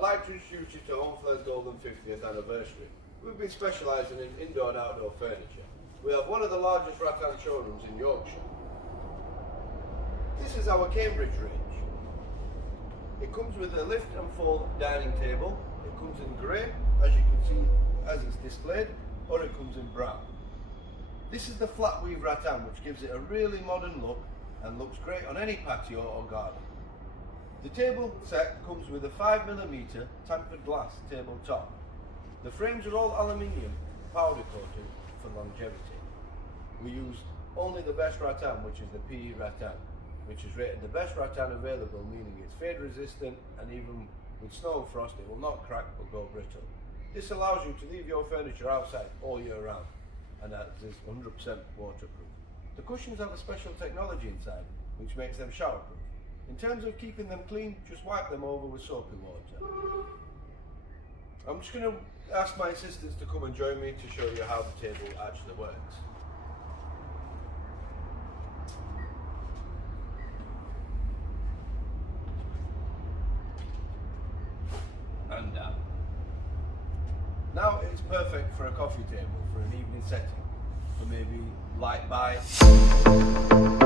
I'd like to introduce you to Homeflair's Golden 50th anniversary. We've been specialising in indoor and outdoor furniture. We have one of the largest Rattan showrooms in Yorkshire. This is our Cambridge range. It comes with a lift and full dining table. It comes in grey, as you can see as it's displayed, or it comes in brown. This is the flat weave rattan, which gives it a really modern look and looks great on any patio or garden. The table set comes with a 5mm tempered glass tabletop. The frames are all aluminium powder coated for longevity. We used only the best rattan, which is the PE rattan, which is rated the best rattan available, meaning it's fade resistant, and even with snow and frost it will not crack or go brittle. This allows you to leave your furniture outside all year round, and that is 100% waterproof. The cushions have a special technology inside, which makes them showerproof. In terms of keeping them clean, just wipe them over with soapy water. I'm just going to ask my assistants to come and join me to show you how the table actually works. And down. Now it's perfect for a coffee table, for an evening setting, for maybe light bites.